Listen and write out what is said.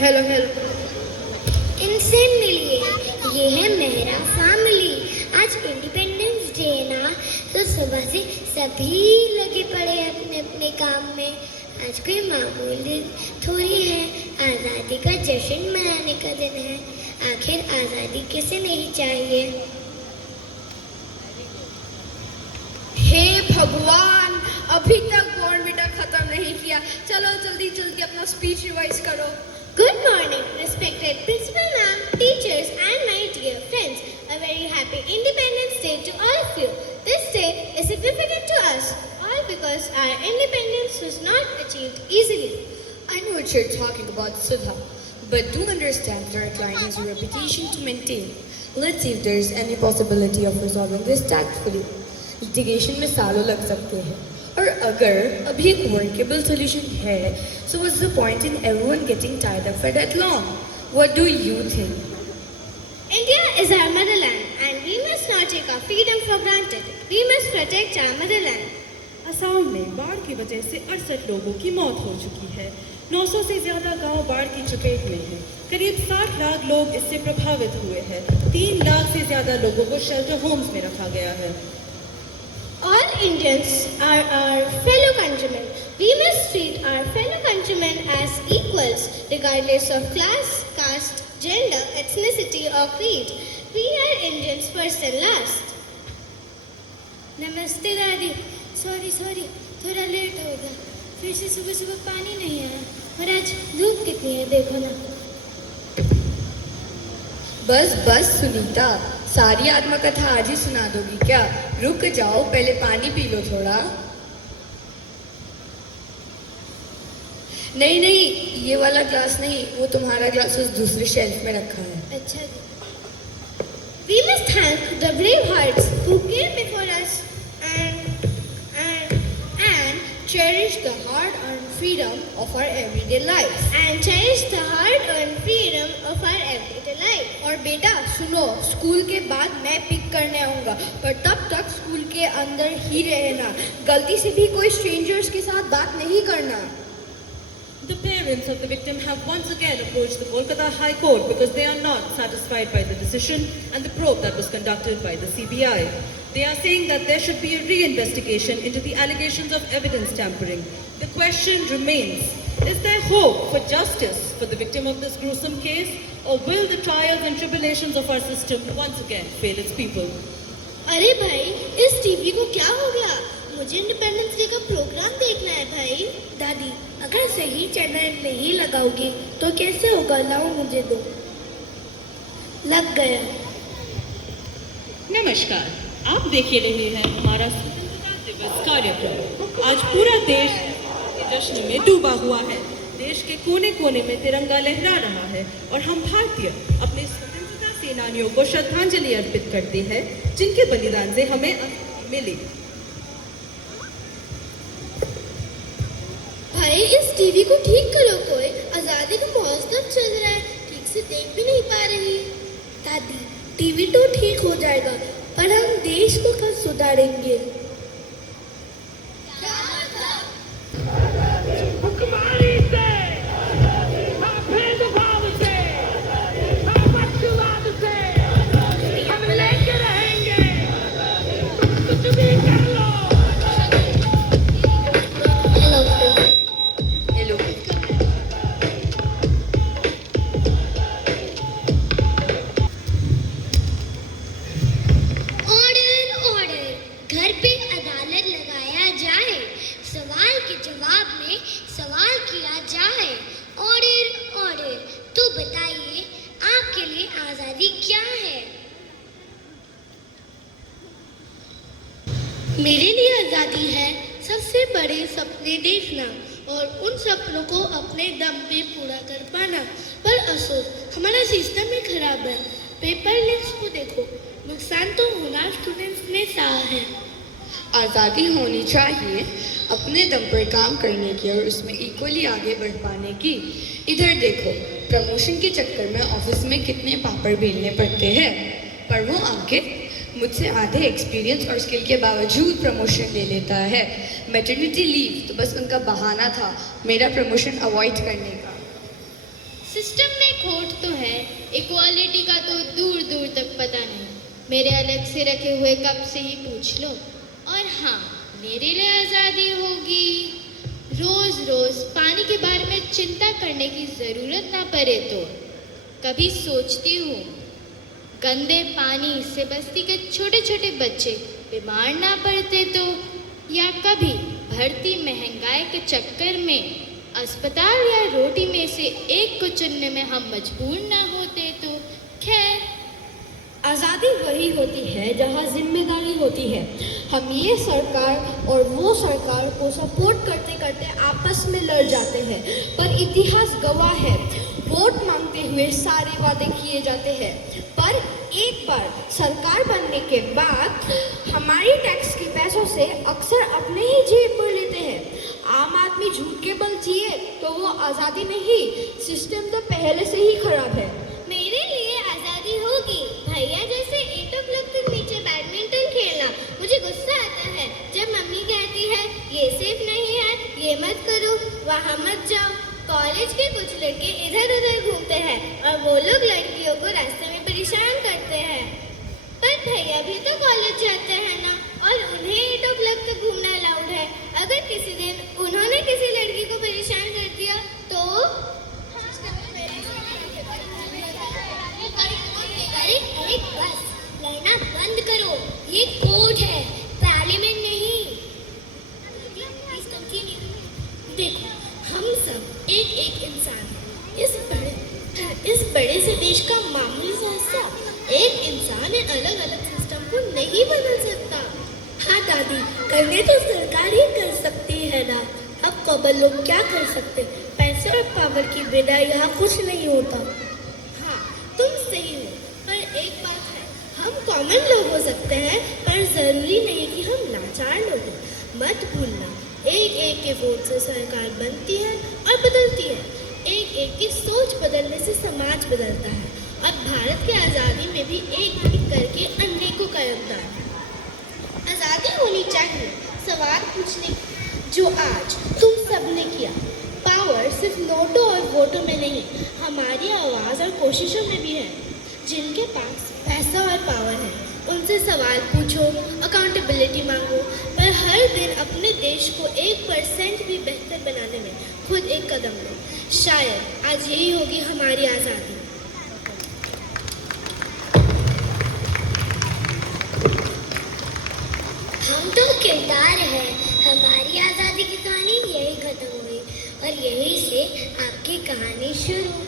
Hello hello. इनसे मिलिए, ये है मेरा फैमिली। आज इंडिपेंडेंस डे है ना, तो सुबह से सभी लगे पड़े हैं अपने अपने काम में। आज कोई मामूली दिन थोड़ी है, आज़ादी का जश्न मनाने का दिन है। आखिर आज़ादी किसे नहीं चाहिए। हे भगवान, अभी तक बॉर्नविटा खत्म नहीं किया। चलो जल्दी जल्दी अपना स्पीच रिवाइज करो। Good morning, respected Principal Ma'am, teachers and my dear friends. A very happy Independence Day to all of you. This day is significant to us, all because our independence was not achieved easily. I know what you're talking about, Sudha, but do understand that our client has a reputation to maintain. Let's see if there is any possibility of resolving this tactfully. Litigation में सालों लग सकते हैं, और अगर अभी एक workable solution है, so what's the point in everyone getting tied up for that long? What do you think? India is our motherland and we must not take our freedom for granted. We must protect our motherland. Assam में बाढ़ की वजह से 68 लोगों की मौत हो चुकी है। 900 से ज्यादा गांव बाढ़ की चपेट में हैं। करीब 60 लाख लोग इससे प्रभावित हुए हैं। 3 लाख से ज्यादा लोगों को शेल्टर होम्स में रखा गया है। All Indians are our fellow countrymen. We must treat our fellow countrymen as equals, regardless of class, caste, gender, ethnicity or creed. We are Indians first and last. नमस्ते दादी। सॉरी थोड़ा late हो गया। फिर से सुबह सुबह पानी नहीं आया और आज धूप कितनी है देखो ना। बस सुनीता, सारी आत्मकथा आज ही सुना दोगी क्या? रुक जाओ, पहले पानी पी लो थोड़ा। नहीं, ये वाला ग्लास नहीं, वो तुम्हारा ग्लास उस दूसरे शेल्फ में रखा है। अच्छा। We must thank the brave hearts who came before us and cherish the hard-earned freedom of our everyday lives. And cherish the hard-earned freedom of our everyday life. और बेटा सुनो, स्कूल के बाद मैं पिक करने आऊँगा, पर तब तक स्कूल के अंदर ही रहना। गलती से भी कोई स्ट्रेंजर्स के साथ बात नहीं करना। The parents of the victim have once again approached the Kolkata High Court because they are not satisfied by the decision and the probe that was conducted by the CBI. They are saying that there should be a re-investigation into the allegations of evidence tampering. The question remains, is there hope for justice for the victim of this gruesome case, or will the trials and tribulations of our system once again fail its people? अरे भाई, इस TV को क्या हो गया? मुझे independence day का programme देखना है भाई। दादी, अगर सही चैनल नहीं लगाओगी तो कैसे होगा? लाओ मुझे दो। लग गया। नमस्कार, आप देख रहे हैं हमारा स्वतंत्रता दिवस कार्यक्रम। आज पूरा देश जश्न में डूबा हुआ है। देश के कोने कोने में तिरंगा लहरा रहा है और हम भारतीय अपने स्वतंत्रता सेनानियों को श्रद्धांजलि अर्पित करते हैं, जिनके बलिदान से हमें आज़ादी मिली। भाई, इस टीवी को ठीक करो कोई। आजादी का महोत्सव चल रहा है, ठीक से देख भी नहीं पा रही। दादी, टीवी तो ठीक हो जाएगा, पर हम देश को कब सुधारेंगे? मेरे लिए आज़ादी है सबसे बड़े सपने देखना और उन सपनों को अपने दम पे पूरा कर पाना। पर अफसोस, हमारा सिस्टम ही खराब है। पेपर लीक्स को देखो, नुकसान तो होना स्टूडेंट्स ने सहा है। आज़ादी होनी चाहिए अपने दम पर काम करने की और उसमें इक्वली आगे बढ़ पाने की। इधर देखो, प्रमोशन के चक्कर में ऑफिस में कितने पापड़ बेलने पड़ते हैं, पर वो आगे मुझसे आधे एक्सपीरियंस और स्किल के बावजूद प्रमोशन ले लेता है। मैटरनिटी लीव तो बस उनका बहाना था मेरा प्रमोशन अवॉइड करने का। सिस्टम में खोट तो है, इक्वालिटी का तो दूर दूर तक पता नहीं। मेरे अलग से रखे हुए कप से ही पूछ लो। और हाँ, मेरे लिए आज़ादी होगी रोज रोज पानी के बारे में चिंता करने की ज़रूरत ना पड़े तो। कभी सोचती हूँ गंदे पानी से बस्ती के छोटे छोटे बच्चे बीमार ना पड़ते तो, या कभी बढ़ती महंगाई के चक्कर में अस्पताल या रोटी में से एक को चुनने में हम मजबूर ना होते तो। खैर, आज़ादी वही होती है जहाँ जिम्मेदारी होती है। हम ये सरकार और वो सरकार को सपोर्ट करते करते आपस में लड़ जाते हैं, पर इतिहास गवाह है वोट मांगते हुए सारे वादे किए जाते हैं, पर एक बार सरकार बनने के बाद हमारी टैक्स के पैसों से अक्सर अपने ही जेब भर लेते हैं। आम आदमी झूठ के बल जिए तो वो आज़ादी नहीं, सिस्टम तो पहले से ही खराब है। मेरे लिए आज़ादी होगी भैया जैसे 8 o'clock तक नीचे बैडमिंटन खेलना। मुझे गुस्सा आता है जब मम्मी कहती है ये सेफ नहीं है, ये मत करो, वहाँ मत जाओ। कॉलेज के कुछ लड़के इधर उधर घूमते हैं और वो लोग लड़कियों को रास्ते में परेशान करते हैं। पर भैया भी तो कॉलेज जाते हैं ना, और उन्हें 8 o'clock तक घूमना अलाउड है। अगर किसी दिन उन्होंने किसी लड़की को परेशान कर दिया तो अरे बस लड़ना बंद करो, ये कोर्ट है, पार्लियामेंट नहीं। Please continue. देखो, हम सब एक एक इंसान हैं। इस बड़े से देश का मामूली सा हिस्सा। एक इंसान इन अलग अलग सिस्टम को नहीं बदल सकता। हाँ दादी, करने तो सरकार ही कर सकती है ना। अब कॉमन लोग क्या कर सकते? पैसे और पावर की बिना यहाँ कुछ नहीं होता। हाँ, तुम सही हो, पर एक बात है, हम कॉमन लोग हो सकते हैं, पर जरूरी नहीं कि हम लाचार लोग हों। मत भूलना, एक एक के वोट से सरकार बनती है और बदलती है। एक एक की सोच बदलने से समाज बदलता है। अब भारत की आज़ादी में भी एक एक करके अनेकों का योगदान है। आज़ादी होनी चाहिए सवाल पूछने, जो आज तुम सबने किया। पावर सिर्फ नोटों और वोटों में नहीं, हमारी आवाज़ और कोशिशों में भी है। जिनके पास पैसा और पावर है उनसे सवाल पूछो, अकाउंटेबिलिटी मांगो, पर हर दिन अपने देश को 1% भी बेहतर बनाने में खुद एक कदम लो। शायद आज यही होगी हमारी आज़ादी। हम तो किरदार है, हमारी आज़ादी की कहानी यही खत्म हुई और यही से आपकी कहानी शुरू।